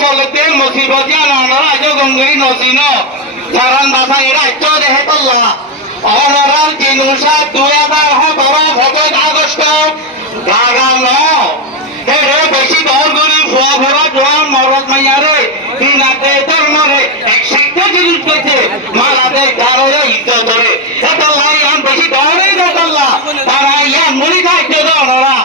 চলতে মুসিবতিয়া অনরা আজ গঙ্গুরি নসিন সারান বাসা এরা আজ দেহে তল্লা অনরাল জিনুসা 2017 আগস্ট গাগান হেরে বেশি দর করি ফুয়া ভরা জোয়ান মরদ মাইয়ারে দিনাতে ধর্মরে এক শিক্ষা জিনিস পেয়েছে মালাতে গারোরে ইজ্জত ধরে এতল্লা ইয়ান বেশি দরে দেতল্লা তারা ইয়ান মুড়ি খাইতে অনরা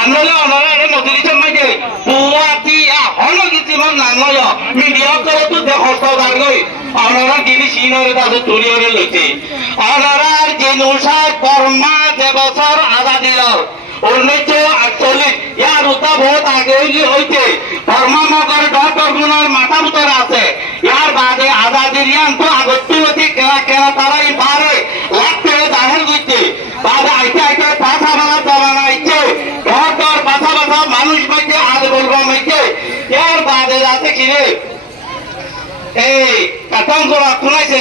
আনলে অনরা এর নদীর মাঝে পুয়াতিয়া হলো কিছু মান নাঙ্গয় মিডিয়া করে তো দেখস্ত দাঁড়গই অনরা জিনিস ইনরে তাদের তুলিয়ে লইছে অনরার জিনুসায় কর্মা যে বছর আজাদির 1948 ইয়ার উত্তা বহুত আগে হইতে ধর্মনগর ডক্টর গুণের মাথা ভিতরে আছে ইয়ার বাদে আজাদির ইয়ান তো আগতুলতি কেনা কেনা তারাই পারে লাগতে জাহের হইতে বাদে আইতে আইতে পাছা বানা চালানা আইছে ডক্টর পাছা পাছা মানুষ মাইতে আজ বলবো মাইতে ইয়ার বাদে আছে কিরে এই কাটন করা কুনাইছে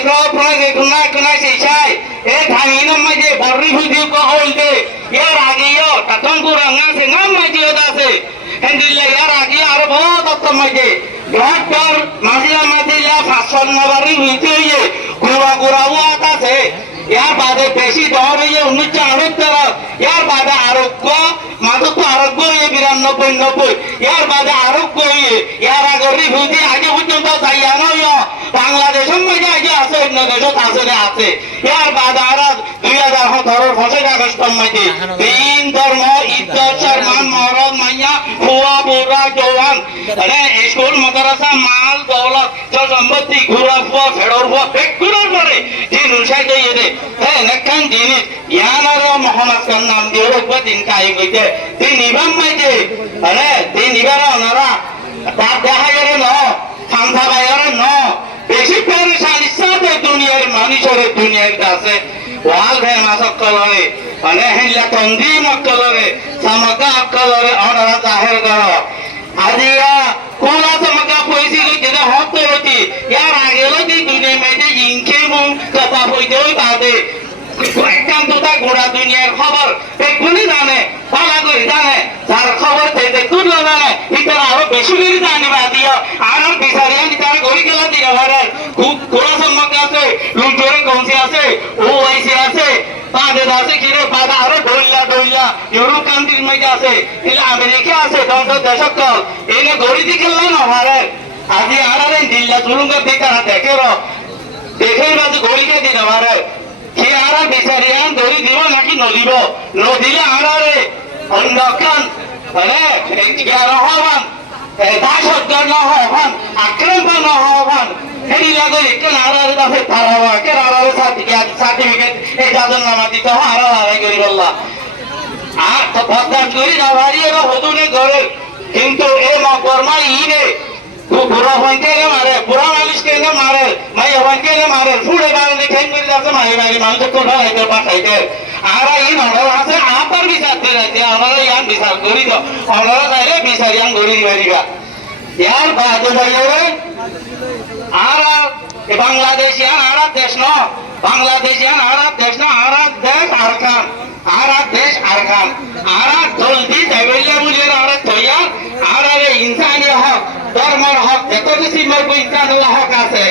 কুনাইছে চাই এই ধানিন মাঝে বর্রি হুদি কো হইতে ইয়ার আগে ইয়ো কাটন করা ngaছে ngam মাঝে আছে হেন্দিল্লা ইয়ার আগে আর বহুত অত্তম মাঝে ডক্টর মাজিলা ফাসন নবারি হইতে ইয়ে গুড়া আছে ইয়ার বাদে বেশি দর ইয়ে 1978 ইয়ার বাদে আরোগ্য মাদক আরোগ্য 92 ইয়ার বাদে আরোগ্য ইয়ার আগে রিভিউ আগে পর্যন্ত যাইয়া নয় বাংলাদেশের মধ্যে আগে আছে অন্য দেশত আছে ইয়ার বাদে আর 2017 আগস্ট মধ্যে দিন ধর্ম ইজ্জত সম্মান মরদ মাইয়া ফুয়া বুড়া জওয়ান স্কুল মাদ্রাসা মাল দৌলত সম্পত্তি ঘুরা ফুয়া ফেরর ফুয়া বেকুরার পরে যে নুসাই দিয়ে দে হ্যাঁ নেখান জিনিস ইয়ানার মোহাম্মদ খান নাম দিয়ে রকবা দিন কাই কইতে দিন ইবাম মাইতে আরে দিন ইবারা ওনারা তার দেখা গেলে ন থামথা বাইরে ন বেশি পেরেশান ইচ্ছাতে দুনিয়ার মানুষের দুনিয়ার কাছে ওয়াল ভেন আসক্কলরে মানে হেলা তন্দিম অক্কলরে সামকা অক্কলরে ওনারা জাহের করো আজিয়া কোলা সামকা পয়সি যেটা হতে হতি ইয়ার আগে লতি দুনিয়া মেতে ইনকে মুং কথা হইতে ওই বাদে একদম দুটা গোড়া দুনিয়ার খবর এক্ষুনি জানে ভালো করে জানে যার খবর থেকে তুললো জানে ভিতরে আরো বেশি করে জানিবা দিও আর বিচারিয়া তারা গড়ি গেলা দিয়ে ঘরের খুব গোড়া সম্মুখে আছে লুটরে কমসি আছে ও আইসি আছে পাদে আছে কিরে পাদা আরো ডইলা ইউরোপ কান্ট্রির মধ্যে আছে এলে আমেরিকা আছে দন্ত দেশক এনে গড়ি দি খেললা না হারে আজি আরারে দিল্লা তুলুঙ্গা বেকারা দেখে দেখে বাজু গড়িকে দিন হারে সে আরা বিচারিয়ান ধরি দিব নাকি নদিব নদিলে আরারে অন্যখান হবান দাসজ্ঞ ন হবান আক্রান্ত ন হবান হেরি লাগে কেন আরারে দাসে তারাবা কেন আরারে সার্টিফিকেট এই যাদের নামা দিতে হয় আরা আড়াই করি বললা আর বদনাম করি না বাড়ি এবার হতুনে ঘরে কিন্তু এ মকর্মা ইনে বুড়া হইতে মারে বুড়া মানুষ কে মারে মাই হইতে মারে ফুড়ে বাড়ি খেয়ে করে যাচ্ছে মাই বাড়ি মানুষ কোঠা হইতে পাঠাইতে আর এই নড়া আছে আপার বিচার দিতে আমরা ইয়ান বিচার করি তো আমরা চাইলে বিচার ইয়ান করি দিবা ইয়ার বাদে যাইবে আর বাংলাদেশ ইয়ান আর দেশ ন বাংলাদেশ ইয়ান আর দেশ না আর দেশ আরকান আর দেশ আরকান আর জলদি যাইলে বলে আর তৈয়ার আর ইনসানি হক ধর্মের হক যত বেশি মরবো ইনসানুল হক আছে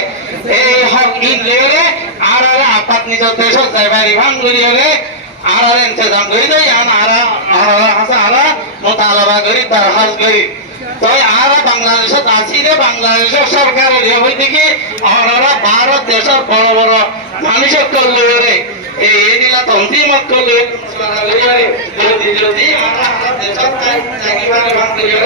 এই হক ইনলে আর আপাত নিজ দেশত যাইবারি ভাঙ করিয়ে আর ইন্তজাম করি দেয় আর মোতালাবা করি দরখাস্ত করি তো আর বাংলাদেশত আছি রে বাংলাদেশের সরকারের হইতে কি আর ভারত দেশের বড় বড় মানুষের করলে রে এই দিলা তন্ত্রিমত করলে যদি আমরা দেশের ভাঙ করিয়ে